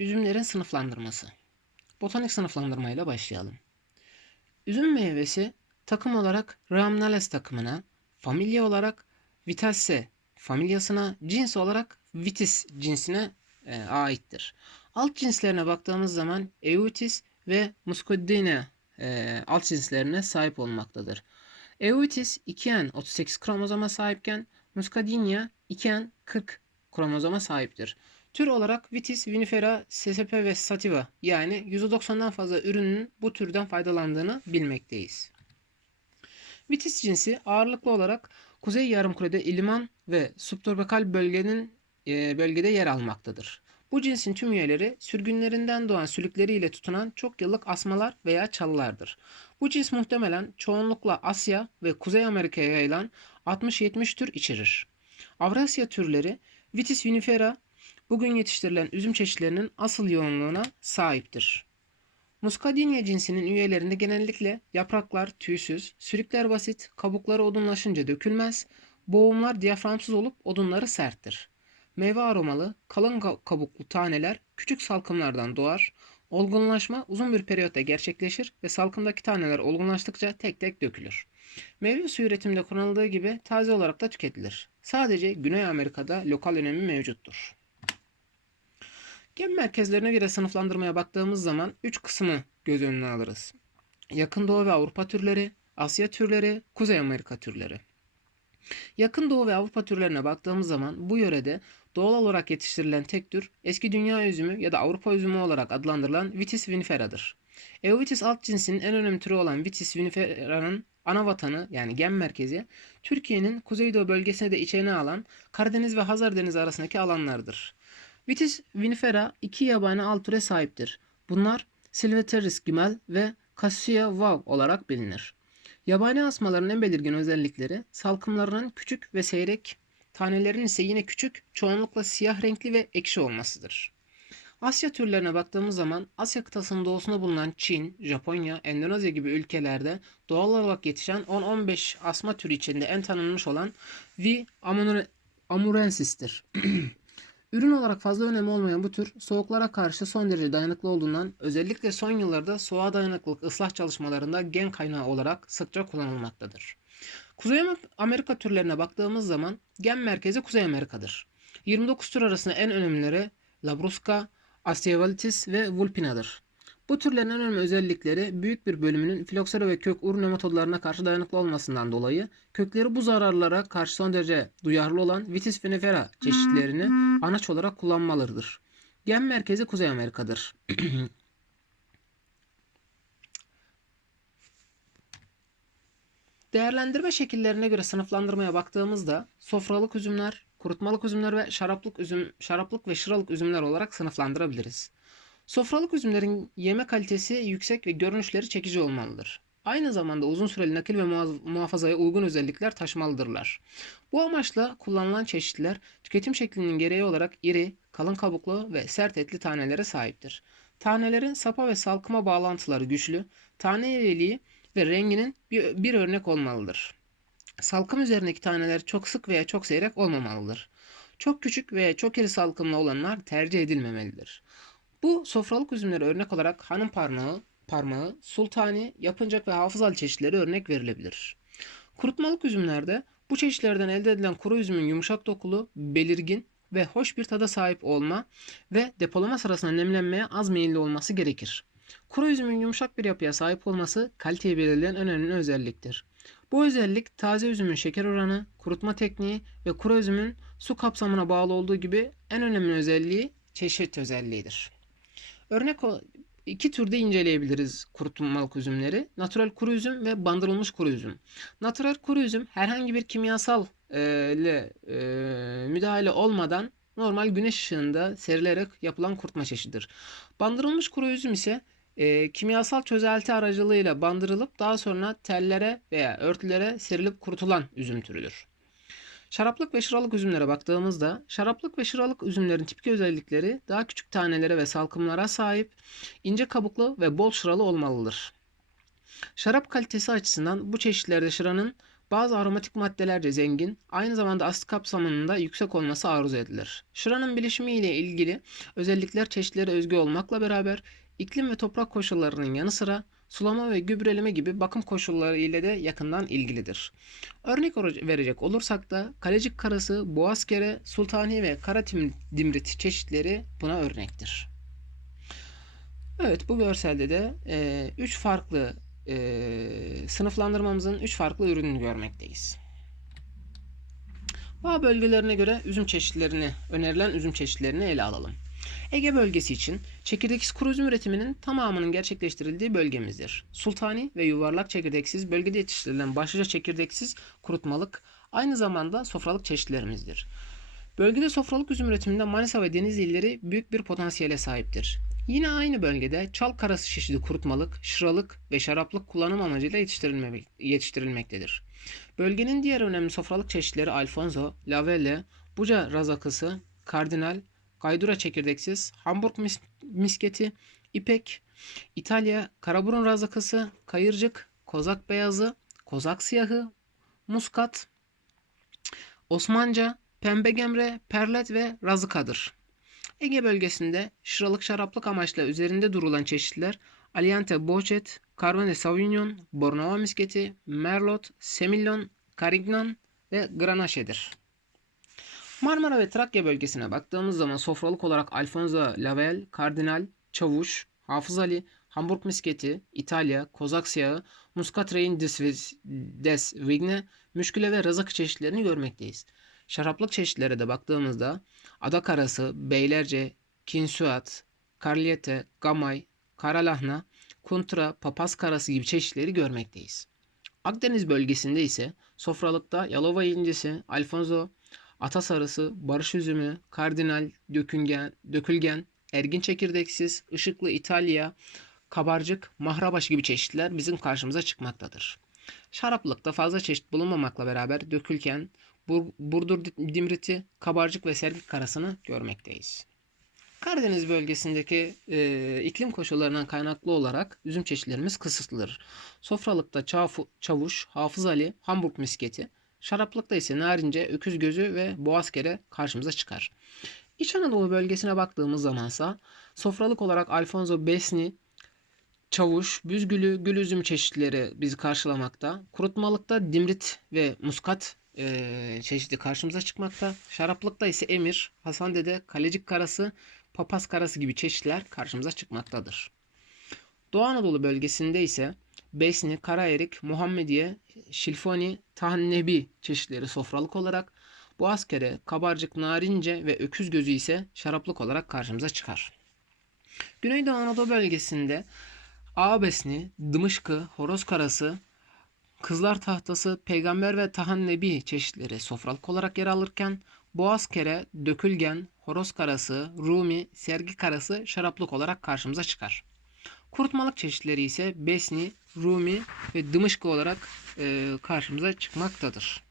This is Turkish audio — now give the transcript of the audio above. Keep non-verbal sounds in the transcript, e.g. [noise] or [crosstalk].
Üzümlerin sınıflandırması. Botanik sınıflandırmayla başlayalım. Üzüm meyvesi takım olarak Rhamnales takımına, familya olarak Vitaceae familyasına, cins olarak Vitis cinsine e, aittir. Alt cinslerine baktığımız zaman Eutis ve Muscodina e, alt cinslerine sahip olmaktadır. Eutis 2N 38 kromozoma sahipken Muscadinia 2N 40 kromozoma sahiptir. Tür olarak Vitis vinifera, ssp ve sativa yani %90'dan fazla ürünün bu türden faydalandığını bilmekteyiz. Vitis cinsi ağırlıklı olarak Kuzey Yarımküre'de iliman ve subtropikal bölgenin e, bölgede yer almaktadır. Bu cinsin tüm üyeleri sürgünlerinden doğan sülükleriyle tutunan çok yıllık asmalar veya çalılardır. Bu cins muhtemelen çoğunlukla Asya ve Kuzey Amerika'ya yayılan 60-70 tür içerir. Avrasya türleri Vitis vinifera bugün yetiştirilen üzüm çeşitlerinin asıl yoğunluğuna sahiptir. Muscadinia cinsinin üyelerinde genellikle yapraklar tüysüz, sürükler basit, kabukları odunlaşınca dökülmez, boğumlar diyaframsız olup odunları serttir. Meyve aromalı, kalın ka- kabuklu taneler küçük salkımlardan doğar. Olgunlaşma uzun bir periyotta gerçekleşir ve salkımdaki taneler olgunlaştıkça tek tek dökülür. Meyve suyu üretiminde kullanıldığı gibi taze olarak da tüketilir. Sadece Güney Amerika'da lokal önemi mevcuttur. Gen merkezlerine göre sınıflandırmaya baktığımız zaman 3 kısmı göz önüne alırız. Yakın Doğu ve Avrupa türleri, Asya türleri, Kuzey Amerika türleri. Yakın Doğu ve Avrupa türlerine baktığımız zaman bu yörede doğal olarak yetiştirilen tek tür eski dünya üzümü ya da Avrupa üzümü olarak adlandırılan Vitis vinifera'dır. Euvitis alt cinsinin en önemli türü olan Vitis vinifera'nın ana vatanı yani gen merkezi Türkiye'nin Kuzeydoğu bölgesine de içine alan Karadeniz ve Hazar Denizi arasındaki alanlardır. Vitis vinifera iki yabani alt türe sahiptir. Bunlar Silveteris gümel ve Cassia wow olarak bilinir. Yabani asmaların en belirgin özellikleri salkımlarının küçük ve seyrek, tanelerin ise yine küçük, çoğunlukla siyah renkli ve ekşi olmasıdır. Asya türlerine baktığımız zaman Asya kıtasının doğusunda bulunan Çin, Japonya, Endonezya gibi ülkelerde doğal olarak yetişen 10-15 asma türü içinde en tanınmış olan V. amure- amurensis'tir. [clears throat] Ürün olarak fazla önemi olmayan bu tür soğuklara karşı son derece dayanıklı olduğundan özellikle son yıllarda soğuğa dayanıklılık ıslah çalışmalarında gen kaynağı olarak sıkça kullanılmaktadır. Kuzey Amerika türlerine baktığımız zaman gen merkezi Kuzey Amerika'dır. 29 tür arasında en önemlileri Labrusca, Astiavalitis ve Vulpina'dır. Bu türlerin en önemli özellikleri büyük bir bölümünün filoksera ve kök ur nematodlarına karşı dayanıklı olmasından dolayı kökleri bu zararlara karşı son derece duyarlı olan Vitis vinifera çeşitlerini anaç olarak kullanmalıdır. Gen merkezi Kuzey Amerika'dır. [clears throat] Değerlendirme şekillerine göre sınıflandırmaya baktığımızda sofralık üzümler, kurutmalık üzümler ve şaraplık üzüm, şaraplık ve şıralık üzümler olarak sınıflandırabiliriz. Sofralık üzümlerin yeme kalitesi yüksek ve görünüşleri çekici olmalıdır. Aynı zamanda uzun süreli nakil ve muhafazaya uygun özellikler taşımalıdırlar. Bu amaçla kullanılan çeşitler tüketim şeklinin gereği olarak iri, kalın kabuklu ve sert etli tanelere sahiptir. Tanelerin sapa ve salkıma bağlantıları güçlü, tane iriliği ve renginin bir, bir örnek olmalıdır. Salkım üzerindeki taneler çok sık veya çok seyrek olmamalıdır. Çok küçük veya çok iri salkımlı olanlar tercih edilmemelidir. Bu sofralık üzümleri örnek olarak hanım parmağı, parmağı, sultani, yapıncak ve hafızalı çeşitleri örnek verilebilir. Kurutmalık üzümlerde bu çeşitlerden elde edilen kuru üzümün yumuşak dokulu, belirgin ve hoş bir tada sahip olma ve depolama sırasında nemlenmeye az meyilli olması gerekir. Kuru üzümün yumuşak bir yapıya sahip olması kaliteyi belirleyen önemli özelliktir. Bu özellik taze üzümün şeker oranı, kurutma tekniği ve kuru üzümün su kapsamına bağlı olduğu gibi en önemli özelliği çeşit özelliğidir. Örnek iki türde inceleyebiliriz kurutulmalık üzümleri. Natural kuru üzüm ve bandırılmış kuru üzüm. Natural kuru üzüm herhangi bir kimyasal e, ile e, müdahale olmadan normal güneş ışığında serilerek yapılan kurutma çeşididir. Bandırılmış kuru üzüm ise e, kimyasal çözelti aracılığıyla bandırılıp daha sonra tellere veya örtülere serilip kurutulan üzüm türüdür. Şaraplık ve şıralık üzümlere baktığımızda şaraplık ve şıralık üzümlerin tipik özellikleri daha küçük tanelere ve salkımlara sahip, ince kabuklu ve bol şıralı olmalıdır. Şarap kalitesi açısından bu çeşitlerde şıranın Bazı aromatik maddelerce zengin, aynı zamanda asit kapsamının da yüksek olması arzu edilir. Şıranın bilişimi ile ilgili özellikler çeşitlere özgü olmakla beraber iklim ve toprak koşullarının yanı sıra sulama ve gübreleme gibi bakım koşulları ile de yakından ilgilidir. Örnek verecek olursak da kalecik karası, boğazkere, sultani ve kara dimrit çeşitleri buna örnektir. Evet bu görselde de 3 e, farklı e, sınıflandırmamızın 3 farklı ürününü görmekteyiz. Bağ bölgelerine göre üzüm çeşitlerini, önerilen üzüm çeşitlerini ele alalım. Ege bölgesi için çekirdeksiz kuru üzüm üretiminin tamamının gerçekleştirildiği bölgemizdir. Sultani ve yuvarlak çekirdeksiz bölgede yetiştirilen başlıca çekirdeksiz kurutmalık aynı zamanda sofralık çeşitlerimizdir. Bölgede sofralık üzüm üretiminde Manisa ve Denizli illeri büyük bir potansiyele sahiptir. Yine aynı bölgede çal karası çeşidi kurutmalık, şıralık ve şaraplık kullanım amacıyla yetiştirilme, yetiştirilmektedir. Bölgenin diğer önemli sofralık çeşitleri Alfonso, Lavelle, Buca razakısı, Kardinal, Gaydura çekirdeksiz, Hamburg mis misketi, İpek, İtalya, Karaburun razakısı, Kayırcık, Kozak beyazı, Kozak siyahı, Muskat, Osmanca, Pembe gemre, perlet ve razıkadır. Ege bölgesinde şıralık şaraplık amaçla üzerinde durulan çeşitler Aliante Bochet, Cabernet Sauvignon, Bornova misketi, Merlot, Semillon, Carignan ve Grenache'dir. Marmara ve Trakya bölgesine baktığımız zaman sofralık olarak Alfonso Lavel, Kardinal, Çavuş, Hafız Ali, Hamburg misketi, İtalya, Kozak siyahı, Muscat Reyn des Vigne, müşküle ve razak çeşitlerini görmekteyiz. Şaraplık çeşitlere de baktığımızda adak arası, beylerce, kinsuat, karliyete, gamay, karalahna, kuntra, papaz karası gibi çeşitleri görmekteyiz. Akdeniz bölgesinde ise sofralıkta Yalova incisi, Alfonso, ata sarısı, barış üzümü, kardinal, döküngen, dökülgen, ergin çekirdeksiz, ışıklı İtalya, kabarcık, mahrabaş gibi çeşitler bizim karşımıza çıkmaktadır. Şaraplıkta fazla çeşit bulunmamakla beraber dökülgen, Bur Burdur dimriti, kabarcık ve sergik karasını görmekteyiz. Karadeniz bölgesindeki e, iklim koşullarından kaynaklı olarak üzüm çeşitlerimiz kısıtlıdır. Sofralıkta çavuş, hafız ali, Hamburg misketi, şaraplıkta ise narince, öküz gözü ve boğazkere karşımıza çıkar. İç Anadolu bölgesine baktığımız zamansa sofralık olarak Alfonso Besni, çavuş, büzgülü, gül üzüm çeşitleri bizi karşılamakta. Kurutmalıkta dimrit ve muskat e, çeşidi karşımıza çıkmakta. Şaraplıkta ise emir, Hasan Dede, kalecik karası, papaz karası gibi çeşitler karşımıza çıkmaktadır. Doğu Anadolu bölgesinde ise Besni, Karaerik, Muhammediye, Şilfoni, Tahannebi çeşitleri sofralık olarak, Boğazkere, Kabarcık, Narince ve Öküz Gözü ise şaraplık olarak karşımıza çıkar. Güneydoğu Anadolu bölgesinde Ağbesni, Dımışkı, Horoz Karası, Kızlar tahtası, peygamber ve tahan nebi çeşitleri sofralık olarak yer alırken boğaz kere, dökülgen, horoz karası, rumi, sergi karası şaraplık olarak karşımıza çıkar. Kurutmalık çeşitleri ise besni, rumi ve dımışkı olarak e, karşımıza çıkmaktadır.